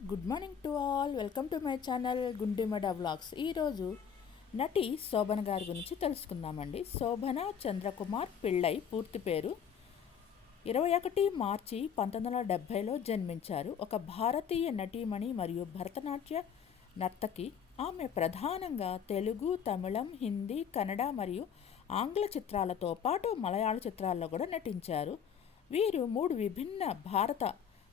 Good morning to all. Welcome to my channel Gundimada vlogs. ఈరోజు నటి శోభన గారి గురించి తెలుసుకుందామండి. శోభన చంద్రకుమార్ పిళ్ళై పూర్తి పేరు ఇరవై ఒకటి మార్చి పంతొమ్మిది వందల డెబ్భైలో జన్మించారు. ఒక భారతీయ నటీమణి మరియు భరతనాట్య నర్తకి. ఆమె ప్రధానంగా తెలుగు తమిళం హిందీ కన్నడ మరియు ఆంగ్ల చిత్రాలతో పాటు మలయాళ చిత్రాల్లో కూడా నటించారు. వీరు మూడు విభిన్న భారత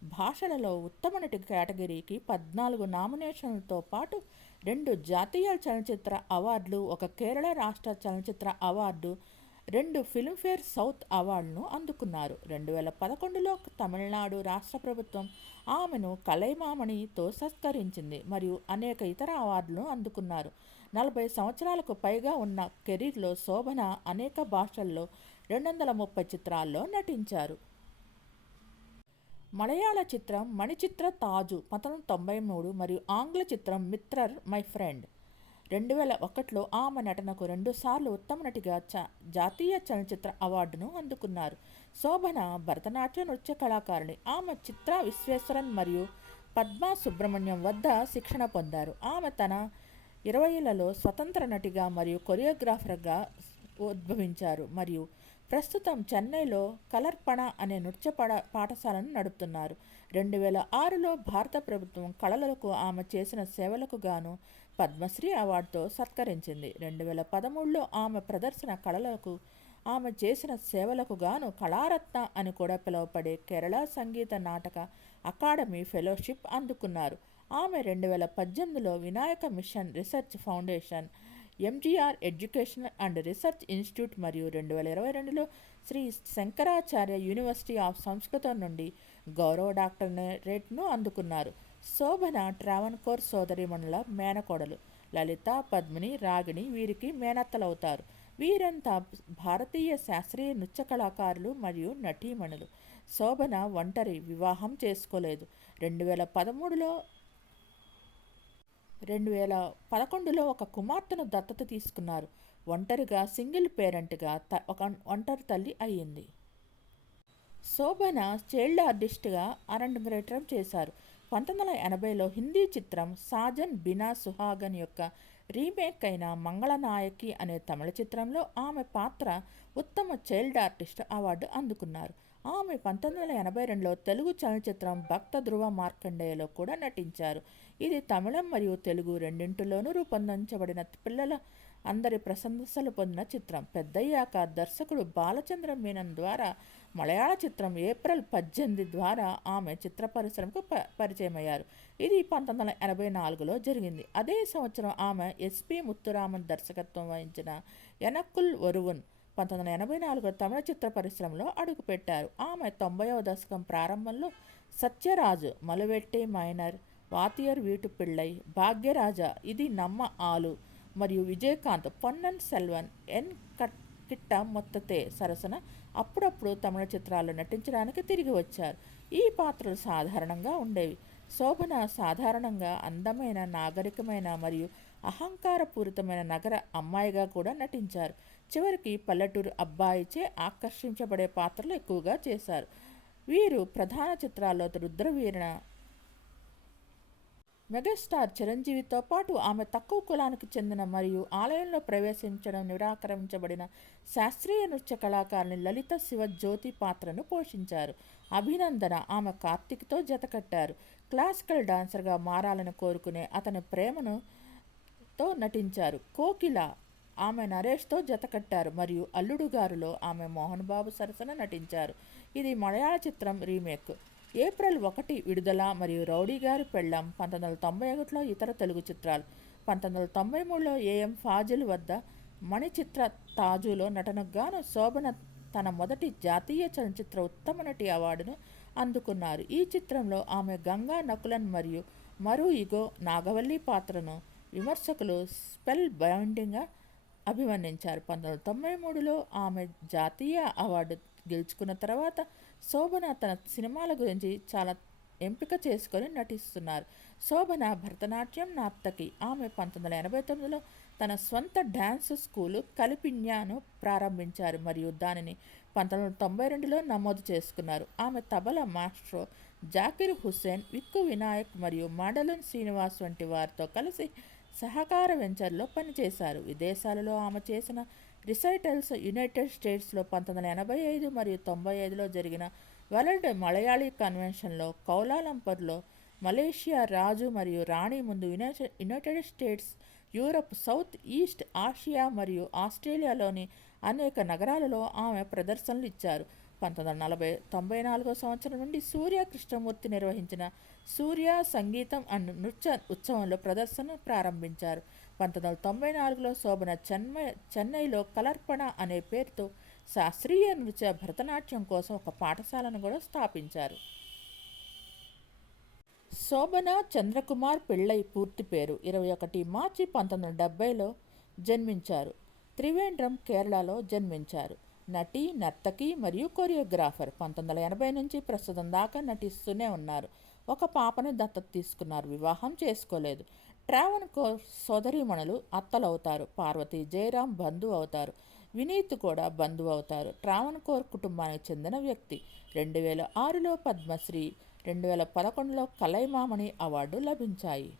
భాషలలో ఉత్తమ నటి కేటగిరీకి పద్నాలుగు నామినేషన్లతో పాటు రెండు జాతీయ చలనచిత్ర అవార్డులు ఒక కేరళ రాష్ట్ర చలనచిత్ర అవార్డు రెండు ఫిల్మ్ఫేర్ సౌత్ అవార్డును అందుకున్నారు. రెండు వేల పదకొండులో తమిళనాడు రాష్ట్ర ప్రభుత్వం ఆమెను కలైమామణితో సత్కరించింది మరియు అనేక ఇతర అవార్డులను అందుకున్నారు. నలభై సంవత్సరాలకు పైగా ఉన్న కెరీర్లో శోభన అనేక భాషల్లో రెండు వందల ముప్పై చిత్రాల్లో నటించారు. మలయాళ చిత్రం మణిచిత్ర తాజు పంతొమ్మిది తొంభై మూడు మరియు ఆంగ్ల చిత్రం మిత్రర్ మై ఫ్రెండ్. రెండు వేల ఒకటిలో ఆమె నటనకు రెండుసార్లు ఉత్తమ నటిగా చ జాతీయ చలనచిత్ర అవార్డును అందుకున్నారు. శోభన భరతనాట్య నృత్య కళాకారిణి. ఆమె చిత్ర విశ్వేశ్వరన్ మరియు పద్మా సుబ్రహ్మణ్యం వద్ద శిక్షణ పొందారు. ఆమె తన ఇరవైలలో స్వతంత్ర నటిగా మరియు కొరియోగ్రాఫర్గా ఉద్భవించారు. మరియు ప్రస్తుతం చెన్నైలో కలర్పణ అనే నృత్య పడ పాఠశాలను నడుపుతున్నారు. రెండు వేల ఆరులో భారత ప్రభుత్వం కళలకు ఆమె చేసిన సేవలకు గాను పద్మశ్రీ అవార్డుతో సత్కరించింది. రెండు వేల పదమూడులో ఆమె ప్రదర్శన కళలకు ఆమె చేసిన సేవలకు గాను కళారత్న అని కూడా పిలువబడే కేరళ సంగీత నాటక అకాడమీ ఫెలోషిప్ అందుకున్నారు. ఆమె రెండు వేల పద్దెనిమిదిలో Vinayaka mission research foundation MGR educational and research institute మరియు రెండు వేల ఇరవై రెండులో శ్రీ శంకరాచార్య యూనివర్సిటీ ఆఫ్ సంస్కృతం నుండి గౌరవ డాక్టరేట్ను అందుకున్నారు. శోభన ట్రావెన్కోర్ సోదరిమణుల మేనకోడలు లలిత పద్మిని రాగిణి వీరికి మేనత్తలవుతారు. వీరంతా భారతీయ శాస్త్రీయ నృత్య కళాకారులు మరియు నటీమణులు. శోభన ఒంటరి వివాహం చేసుకోలేదు. రెండు వేల పదమూడులో రెండు వేల పదకొండులో ఒక కుమార్తెను దత్తత తీసుకున్నారు. ఒంటరిగా సింగిల్ పేరెంట్గా త ఒక ఒంటరి తల్లి అయ్యింది. శోభన చైల్డ్ ఆర్టిస్ట్గా అరంగేట్రం చేశారు. పంతొమ్మిది వందల ఎనభైలో హిందీ చిత్రం సాజన్ బినా సుహాగన్ యొక్క రీమేక్ అయిన మంగళనాయకి అనే తమిళ చిత్రంలో ఆమె పాత్ర ఉత్తమ చైల్డ్ ఆర్టిస్ట్ అవార్డు అందుకున్నారు. ఆమె పంతొమ్మిది వందల ఎనభై రెండులో తెలుగు చలనచిత్రం భక్త ధృవ మార్కండేయలో కూడా నటించారు. ఇది తమిళం మరియు తెలుగు రెండింటిలోనూ రూపొందించబడిన పిల్లల అందరి ప్రశంసలు పొందిన చిత్రం. పెద్దయ్యాక దర్శకుడు బాలచంద్ర మీనన్ ద్వారా మలయాళ చిత్రం ఏప్రిల్ పద్దెనిమిది ద్వారా ఆమె చిత్ర పరిశ్రమకు ప పరిచయమయ్యారు. ఇది పంతొమ్మిది వందల ఎనభై నాలుగులో జరిగింది. అదే సంవత్సరం ఆమె ఎస్పి ముత్తురామన్ దర్శకత్వం వహించిన ఎనక్కుల్ ఒరువున్ పంతొమ్మిది వందల ఎనభై నాలుగులో తమిళ చిత్ర పరిశ్రమలో అడుగుపెట్టారు. ఆమె తొంభైవ దశకం ప్రారంభంలో సత్యరాజు మలువెట్టి మైనర్ వాతియర్ వీటు పిళ్ళై భాగ్యరాజ ఇది నమ్మ ఆలు. మరియు విజయకాంత్ పొన్నన్ సెల్వన్ ఎన్ కట్ కిట్ట మొత్తతే సరసన అప్పుడప్పుడు తమిళ చిత్రాల్లో నటించడానికి తిరిగి వచ్చారు. ఈ పాత్రలు సాధారణంగా ఉండేవి. శోభన సాధారణంగా అందమైన నాగరికమైన మరియు అహంకారపూరితమైన నగర అమ్మాయిగా కూడా నటించారు. చివరికి పల్లెటూరు అబ్బాయిచే ఆకర్షించబడే పాత్రలు ఎక్కువగా చేశారు. వీరు ప్రధాన చిత్రాల్లో రుద్రవీరణ మెగాస్టార్ చిరంజీవితో పాటు ఆమె తక్కువ కులానికి చెందిన మరియు ఆలయంలో ప్రవేశించడం నిరాకరించబడిన శాస్త్రీయ నృత్య కళాకారిణి లలిత శివజ్యోతి పాత్రను పోషించారు. అభినందన ఆమె కార్తిక్తో జతకట్టారు. క్లాసికల్ డాన్సర్గా మారాలని కోరుకునే అతని ప్రేమను తో నటించారు. కోకిల ఆమె నరేష్తో జతకట్టారు మరియు అల్లుడు గారులో ఆమె మోహన్ బాబు సరసన నటించారు. ఇది మలయాళ చిత్రం రీమేక్. ఏప్రిల్ ఒకటి విడుదల మరియు రౌడీ గారి పెళ్ళం పంతొమ్మిది వందల తొంభై ఒకటిలో ఇతర తెలుగు చిత్రాలు. పంతొమ్మిది వందల తొంభై మూడులో ఏఎం ఫాజిల్ వద్ద మణిచిత్ర తాజులో నటనకు గాను శోభన తన మొదటి జాతీయ చలనచిత్ర ఉత్తమ నటి అవార్డును అందుకున్నారు. ఈ చిత్రంలో ఆమె గంగా నకులన్ మరియు మరు ఇగో నాగవల్లి పాత్రను విమర్శకులు స్పెల్ బైండింగ్గా అభివర్ణించారు. పంతొమ్మిది వందల తొంభై మూడులో ఆమె జాతీయ అవార్డు గెలుచుకున్న తర్వాత శోభన తన సినిమాల గురించి చాలా ఎంపిక చేసుకొని నటిస్తున్నారు. శోభన భరతనాట్యం నాప్తకి. ఆమె పంతొమ్మిది వందల ఎనభై తొమ్మిదిలో తన స్వంత డ్యాన్స్ స్కూలు కలిపిన్యాను ప్రారంభించారు మరియు దానిని పంతొమ్మిది వందల తొంభై రెండులో నమోదు చేసుకున్నారు. ఆమె తబల మాస్ట్రో జాకిర్ హుస్సేన్ విక్కు వినాయక్ మరియు మాడలన్ శ్రీనివాస్ వంటి వారితో కలిసి సహకార వెంచర్లో పనిచేశారు. విదేశాలలో ఆమె చేసిన రిసైటల్స్ యునైటెడ్ స్టేట్స్లో పంతొమ్మిది వందల ఎనభై ఐదు మరియు తొంభై ఐదులో జరిగిన వరల్డ్ మలయాళీ కన్వెన్షన్లో కౌలాలంపర్లో మలేషియా రాజు మరియు రాణి ముందు United United States Europe South East Asia మరియు ఆస్ట్రేలియాలోని అనేక నగరాలలో ఆమె ప్రదర్శనలు ఇచ్చారు. పంతొమ్మిది వందల నలభై తొంభై నాలుగో సంవత్సరం నుండి సూర్య కృష్ణమూర్తి నిర్వహించిన సూర్య సంగీతం అండ్ నృత్య ఉత్సవంలో ప్రదర్శన ప్రారంభించారు. పంతొమ్మిది వందల తొంభై నాలుగులో శోభన చెన్నై చెన్నైలో కలర్పణ అనే పేరుతో శాస్త్రీయ నృత్య భరతనాట్యం కోసం ఒక పాఠశాలను కూడా స్థాపించారు. శోభన చంద్రకుమార్ పిళ్ళై పూర్తి పేరు ఇరవై ఒకటి మార్చి పంతొమ్మిది వందల డెబ్బైలో జన్మించారు. త్రివేంద్రం కేరళలో జన్మించారు. నటి నర్తకి మరియు కొరియోగ్రాఫర్ పంతొమ్మిది వందల ఎనభై నుంచి ప్రస్తుతం దాకా నటిస్తూనే ఉన్నారు. ఒక పాపను దత్తత తీసుకున్నారు. వివాహం చేసుకోలేదు. ట్రావెన్ కోర్ సోదరీమణులు అత్తలవుతారు. పార్వతి జయరాం బంధువు అవుతారు వినీత్ కూడా బంధువు అవుతారు ట్రావణ్ కోర్ కుటుంబానికి చెందిన వ్యక్తి. రెండు వేల ఆరులో పద్మశ్రీ రెండు వేల పదకొండులో కలైమామణి అవార్డు లభించాయి.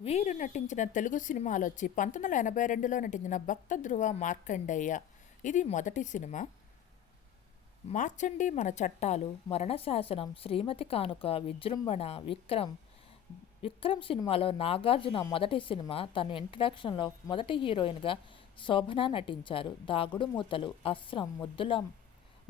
వీరు నటించిన తెలుగు సినిమాలు వచ్చి పంతొమ్మిది వందల ఎనభై రెండులో నటించిన భక్త ధ్రువ మార్కండయ్య ఇది మొదటి సినిమా. మార్చండి మన చట్టాలు మరణశాసనం శ్రీమతి కానుక విజృంభణ విక్రమ్ విక్రమ్ సినిమాలో నాగార్జున మొదటి సినిమా తన ఇంట్రడక్షన్లో మొదటి హీరోయిన్గా శోభన నటించారు. దాగుడు మూతలు అస్రం ముద్దుల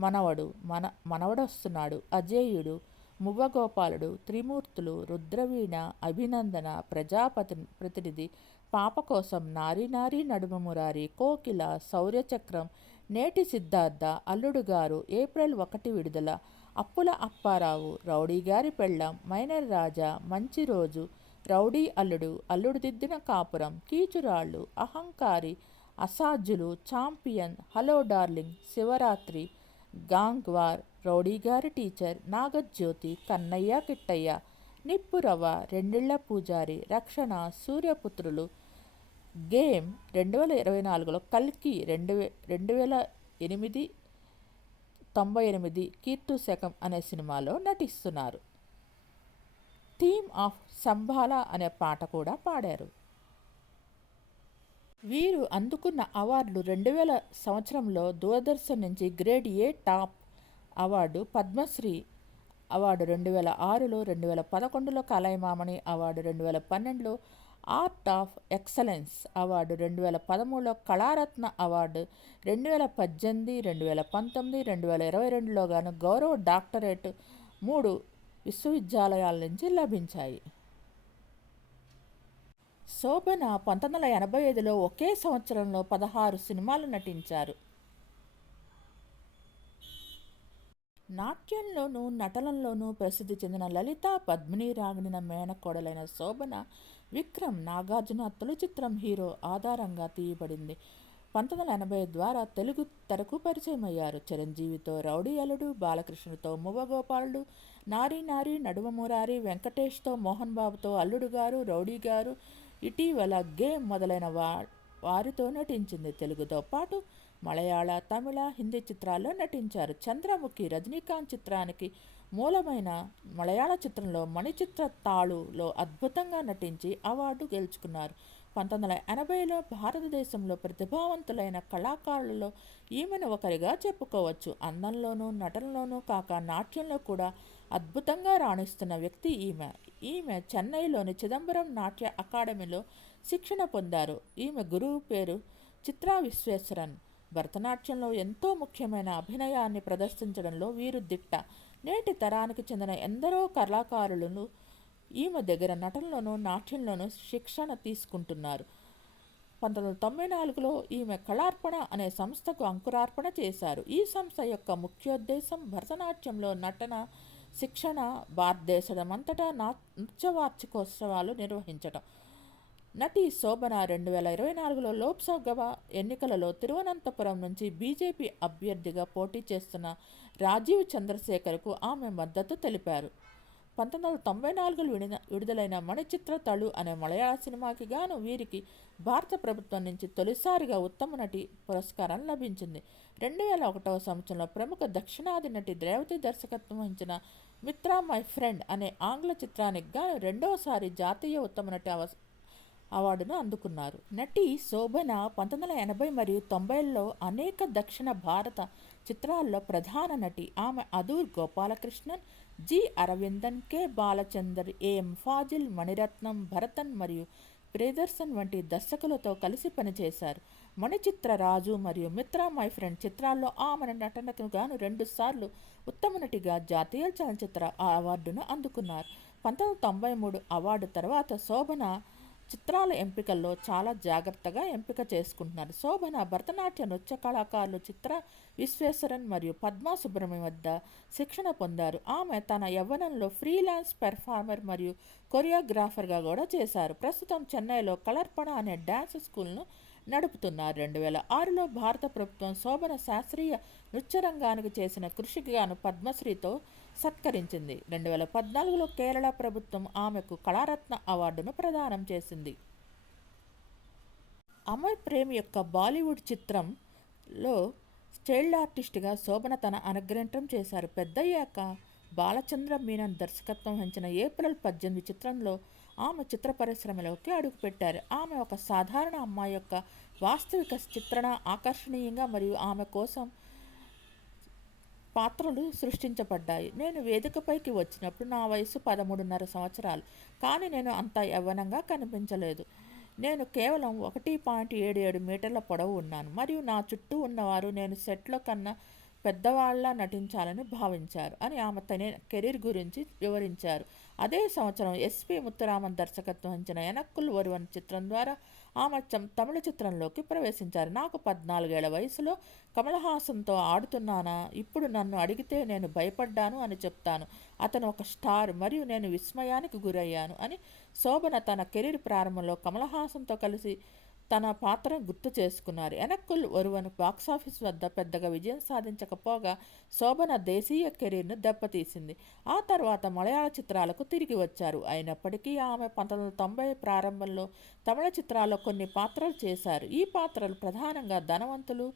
మనవడు మన మనవడొస్తున్నాడు. అజేయుడు మువ్వగోపాలుడు త్రిమూర్తులు రుద్రవీణ అభినందన ప్రజాపతి ప్రతినిధి పాప కోసం నారీ నారీ నడుమ మురారి కోకిల శౌర్యచక్రం నేటి సిద్ధార్థ అల్లుడు గారు ఏప్రిల్ ఒకటి విడుదల అప్పుల అప్పారావు రౌడీ గారి పెళ్ళం మైనర్ రాజా మంచి రోజు రౌడీ అల్లుడు అల్లుడు Diddina Kapuram Keechurallu Ahankari Asadhyulu Champion Hello Darling Shivaratri gang war Rowdy Gari Teacher Nagajyothi Kannayya Kittayya Nippurava Rendilla Pujari Rakshana Suryaputrulu game రెండు వేల ఇరవై నాలుగులో కల్కి రెండు వే రెండు వేల ఎనిమిది తొంభై ఎనిమిది కీర్తు శకం అనే సినిమాలో నటిస్తున్నారు. థీమ్ ఆఫ్ సంభాల అనే పాట కూడా పాడారు. వీరు అందుకున్న అవార్డులు రెండు వేల సంవత్సరంలో దూరదర్శన్ నుంచి grade A top award Padmashri award రెండు వేల ఆరులో రెండు వేల పదకొండులో కలైమామణి అవార్డు రెండు వేల పన్నెండులో ఆర్ట్ ఆఫ్ ఎక్సలెన్స్ అవార్డు రెండు వేల పదమూడులో కళారత్న అవార్డు రెండు వేల పద్దెనిమిది రెండు వేల పంతొమ్మిది రెండు వేల ఇరవై రెండులో గాను గౌరవ డాక్టరేట్ మూడు విశ్వవిద్యాలయాల నుంచి లభించాయి. శోభన పంతొమ్మిది వందల ఎనభై ఐదులో ఒకే సంవత్సరంలో పదహారు సినిమాలు నటించారు. నాట్యంలోనూ నటనంలోనూ ప్రసిద్ధి చెందిన లలిత పద్మిని రాగిన మేనకోడలైన శోభన విక్రమ్ నాగార్జున తొలి చిత్రం హీరో ఆధారంగా తీయబడింది. పంతొమ్మిది వందల ఎనభై ద్వారా తెలుగు తెరకు పరిచయం అయ్యారు చిరంజీవితో రౌడీ అల్లుడు బాలకృష్ణుడితో మువ్వగోపాలుడు నారీ నారీ నడుమ మురారి వెంకటేష్తో మోహన్ బాబుతో అల్లుడు గారు రౌడీ గారు ఇటీవల గేమ్ మొదలైన వా వారితో నటించింది. తెలుగుతో పాటు మలయాళ తమిళ హిందీ చిత్రాల్లో నటించారు. చంద్రముఖి రజనీకాంత్ చిత్రానికి మూలమైన మలయాళ చిత్రంలో మణిచిత్ర తాళులో అద్భుతంగా నటించి అవార్డు గెలుచుకున్నారు. పంతొమ్మిది వందల ఎనభైలో భారతదేశంలో ప్రతిభావంతులైన కళాకారులలో ఈమెను ఒకరిగా చెప్పుకోవచ్చు. అందంలోనూ నటనలోనూ కాక నాట్యంలో కూడా అద్భుతంగా రాణిస్తున్న వ్యక్తి ఈమె. ఈమె చెన్నైలోని చిదంబరం నాట్య అకాడమీలో శిక్షణ పొందారు. ఈమె గురువు పేరు చిత్రా విశ్వేశ్వరన్. భరతనాట్యంలో ఎంతో ముఖ్యమైన అభినయాన్ని ప్రదర్శించడంలో వీరు దిట్ట. నేటి తరానికి చెందిన ఎందరో కళాకారులను ఈమె దగ్గర నటనలోనూ నాట్యంలోనూ శిక్షణ తీసుకుంటున్నారు. పంతొమ్మిది వందల తొంభై నాలుగులో ఈమె కళార్పణ అనే సంస్థకు అంకురార్పణ చేశారు. ఈ సంస్థ యొక్క ముఖ్యోద్దేశం భరతనాట్యంలో నటన శిక్షణ భారతదేశమంతటా నా నృత్యవార్షికోత్సవాలు నిర్వహించటం. నటి శోభన రెండు వేల ఇరవై నాలుగులో లోక్సభ ఎన్నికలలో తిరువనంతపురం నుంచి బీజేపీ అభ్యర్థిగా పోటీ చేస్తున్న రాజీవ్ చంద్రశేఖర్కు ఆమె మద్దతు తెలిపారు. పంతొమ్మిది వందల తొంభై నాలుగులో విడిన విడుదలైన మణిచిత్ర తళు అనే మలయాళ సినిమాకి గాను వీరికి భారత ప్రభుత్వం నుంచి తొలిసారిగా ఉత్తమ నటి పురస్కారం లభించింది. రెండు వేల ఒకటవ సంవత్సరంలో ప్రముఖ దక్షిణాది నటి రేవతి దర్శకత్వం వహించిన మిత్రా మై ఫ్రెండ్ అనే ఆంగ్ల చిత్రానికి గాను రెండవసారి జాతీయ ఉత్తమ నటి అవ అవార్డును అందుకున్నారు. నటి శోభన పంతొమ్మిది వందల ఎనభై మరియు తొంభైల్లో అనేక దక్షిణ భారత చిత్రాల్లో ప్రధాన నటి ఆమె Adoor Gopalakrishnan G Aravindan K Balachander A M Fazil Maniratnam Bharathan మరియు ప్రియదర్శన్ వంటి దర్శకులతో కలిసి పనిచేశారు. మణిచిత్ర రాజు మరియు మిత్రా మై ఫ్రెండ్ చిత్రాల్లో ఆమె నటనకు గాను రెండుసార్లు ఉత్తమ నటిగా జాతీయ చలనచిత్ర అవార్డును అందుకున్నారు. పంతొమ్మిది తొంభై మూడు అవార్డు తర్వాత శోభన చిత్రాల ఎంపికల్లో చాలా జాగ్రత్తగా ఎంపిక చేసుకుంటున్నారు. శోభన భరతనాట్య నృత్య కళాకారులు చిత్ర విశ్వేశ్వరన్ మరియు పద్మా సుబ్రహ్మణ్యం వద్ద శిక్షణ పొందారు. ఆమె తన యవ్వనంలో ఫ్రీలాన్స్ పెర్ఫార్మర్ మరియు కొరియోగ్రాఫర్గా కూడా చేశారు. ప్రస్తుతం చెన్నైలో కలర్పణ అనే డ్యాన్స్ స్కూల్ను నడుపుతున్నారు. రెండు వేల ఆరులో భారత ప్రభుత్వం శోభన శాస్త్రీయ నృత్య రంగానికి చేసిన కృషికి గాను పద్మశ్రీతో సత్కరించింది. రెండు వేల పద్నాలుగులో కేరళ ప్రభుత్వం ఆమెకు కళారత్న అవార్డును ప్రదానం చేసింది. అమర్ ప్రేమ్ యొక్క బాలీవుడ్ చిత్రంలో చైల్డ్ ఆర్టిస్ట్గా శోభన తన అనుగ్రహం చేశారు. పెద్దయ్యాక బాలచంద్ర మీనన్ దర్శకత్వం వహించిన ఏప్రిల్ పద్దెనిమిది చిత్రంలో ఆమె చిత్ర పరిశ్రమలోకి అడుగుపెట్టారు. ఆమె ఒక సాధారణ అమ్మాయి యొక్క వాస్తవిక చిత్రణ ఆకర్షణీయంగా మరియు ఆమె కోసం పాత్రలు సృష్టించబడ్డాయి. నేను వేదికపైకి వచ్చినప్పుడు నా వయసు పదమూడున్నర సంవత్సరాలు. కానీ నేను అంత యవ్వనంగా కనిపించలేదు. నేను కేవలం ఒకటి పాయింట్ ఏడు ఏడు మీటర్ల పొడవు ఉన్నాను. మరియు నా చుట్టూ ఉన్నవారు నేను సెట్లో కన్నా పెద్దవాళ్ళ నటించాలని భావించారు అని ఆమె తన కెరీర్ గురించి వివరించారు. అదే సంవత్సరం ఎస్పి ముత్తురామన్ దర్శకత్వం వహించిన ఎనక్కుల్ ఒరువన్ చిత్రం ద్వారా ఆమె తమిళ చిత్రంలోకి ప్రవేశించారు. నాకు పద్నాలుగేళ్ళ వయసులో కమలహాసన్తో ఆడుతున్నానా? ఇప్పుడు నన్ను అడిగితే నేను భయపడ్డాను అని చెప్తాను. అతను ఒక స్టార్ మరియు నేను విస్మయానికి గురయ్యాను అని శోభన తన కెరీర్ ప్రారంభంలో కమలహాసన్తో కలిసి తన పాత్రను గుర్తు చేసుకున్నారు. ఎనక్కుల్ ఒరువను బాక్సాఫీస్ వద్ద పెద్దగా విజయం సాధించకపోగా శోభన దేశీయ కెరీర్ను దెబ్బతీసింది. ఆ తర్వాత మలయాళ చిత్రాలకు తిరిగి వచ్చారు. అయినప్పటికీ ఆమె పంతొమ్మిది వందల తొంభై ప్రారంభంలో తమిళ చిత్రాల్లో కొన్ని పాత్రలు చేశారు. ఈ పాత్రలు ప్రధానంగా ధనవంతులు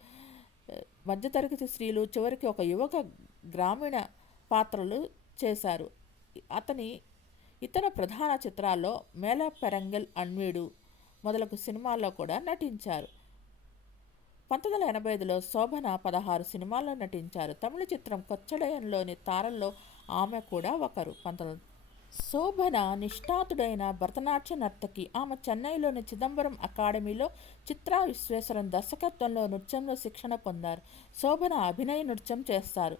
మధ్యతరగతి స్త్రీలు చివరికి ఒక యువక గ్రామీణ పాత్రలు చేశారు. అతని ఇతర ప్రధాన చిత్రాల్లో మేళ పెరంగల్ అన్వీడు మొదలగు సినిమాల్లో కూడా నటించారు. పంతొమ్మిది వందల ఎనభై ఐదులో శోభన పదహారు సినిమాల్లో నటించారు. తమిళ చిత్రం కొచ్చడయంలోని తారల్లో ఆమె కూడా ఒకరు. పంతొమ్మిది శోభన నిష్ణాతుడైన భరతనాట్య నర్తకి ఆమె చెన్నైలోని చిదంబరం అకాడమీలో చిత్రా విశ్వేశ్వరం దర్శకత్వంలో నృత్యంలో శిక్షణ పొందారు. శోభన అభినయ నృత్యం చేస్తారు.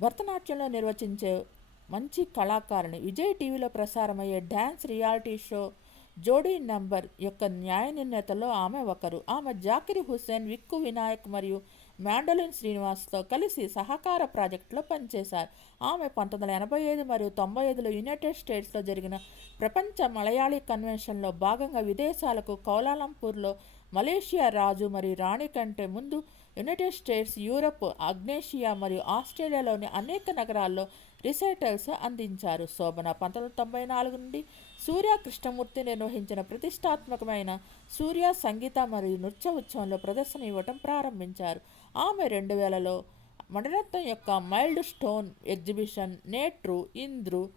భరతనాట్యంలో నిర్వచించే మంచి కళాకారిణి విజయ్ టీవీలో ప్రసారమయ్యే dance reality show Jodi number యొక్క న్యాయ నిర్ణేతలో ఆమె ఒకరు. ఆమె జాకిరి హుస్సేన్ విక్కు వినాయక్ మరియు మ్యాండలిన్ శ్రీనివాస్తో కలిసి సహకార ప్రాజెక్టులో పనిచేశారు. ఆమె పంతొమ్మిది వందల ఎనభై ఐదు మరియు తొంభై ఐదులో యునైటెడ్ స్టేట్స్లో జరిగిన ప్రపంచ మలయాళీ కన్వెన్షన్లో భాగంగా విదేశాలకు కౌలాలంపూర్లో మలేషియా రాజు మరియు రాణి కంటే ముందు యునైటెడ్ స్టేట్స్ యూరప్ అగ్నేషియా మరియు ఆస్ట్రేలియాలోని అనేక నగరాల్లో రిసైటల్స్ అందించారు. శోభన పంతొమ్మిది తొంభై నాలుగు నుండి సూర్య కృష్ణమూర్తి నిర్వహించిన ప్రతిష్టాత్మకమైన సూర్య సంగీత మరియు నృత్య ఉత్సవంలో ప్రదర్శన ఇవ్వటం ప్రారంభించారు. ఆమె రెండు వేలలో మణిరత్నం యొక్క milestone exhibition Netru Indru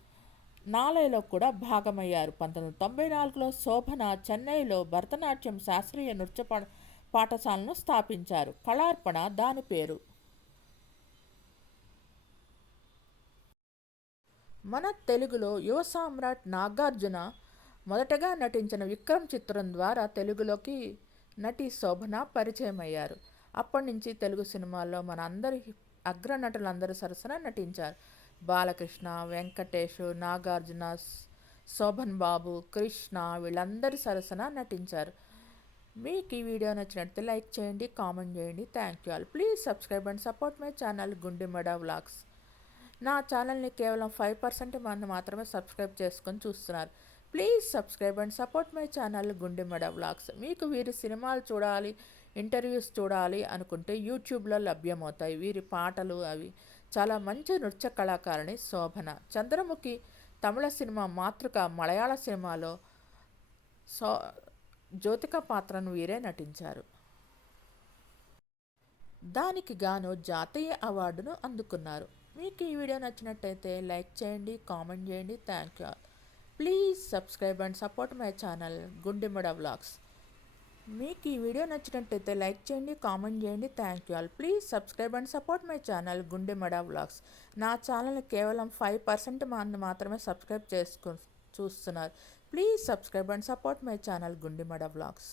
నాలయలో కూడా భాగమయ్యారు. పంతొమ్మిది తొంభై నాలుగులో శోభన చెన్నైలో భరతనాట్యం శాస్త్రీయ నృత్య పాఠశాలను స్థాపించారు. కళార్పణ దాని పేరు. మన తెలుగులో యువ సామ్రాట్ నాగార్జున మొదటగా నటించిన విక్రమ్ చిత్రం ద్వారా తెలుగులోకి నటి శోభన పరిచయం అయ్యారు అప్పటి నుంచి తెలుగు సినిమాల్లో మన అందరి అగ్రనటులందరూ సరసన నటించారు. బాలకృష్ణ వెంకటేష్ నాగార్జున శోభన్ బాబు కృష్ణ వీళ్ళందరి సరసన నటించారు. మీకు ఈ వీడియో నచ్చినట్టు లైక్ చేయండి కామెంట్ చేయండి. Thank you all please subscribe and support my channel Gundemeda vlogs నా ఛానల్ని కేవలం ఫైవ్ పర్సెంట్ మంది మాత్రమే సబ్స్క్రైబ్ చేసుకొని చూస్తున్నారు. Please subscribe and support my channel Gundemeda vlogs మీకు వీరి సినిమాలు చూడాలి ఇంటర్వ్యూస్ చూడాలి అనుకుంటే యూట్యూబ్లో లభ్యమవుతాయి. వీరి పాటలు అవి చాలా మంచి నృత్య కళాకారిణి శోభన. చంద్రముఖి తమిళ సినిమా మాతృక మలయాళ సినిమాలో సో జ్యోతిక పాత్రను వీరే నటించారు. దానికి గాను జాతీయ అవార్డును అందుకున్నారు. మీకు ఈ వీడియో నచ్చినట్టయితే లైక్ చేయండి కామెంట్ చేయండి. Thank you please subscribe and support my channel Gundemada vlogs మీకు ఈ వీడియో నచ్చినట్టయితే లైక్ చేయండి కామెంట్ చేయండి. Thank you all please subscribe and support my channel Gundemada vlogs నా ఛానల్ కేవలం ఫైవ్ పర్సెంట్ మంది మాత్రమే సబ్స్క్రైబ్ చేసుకు చూస్తున్నారు. Please subscribe and support my channel Gundemada vlogs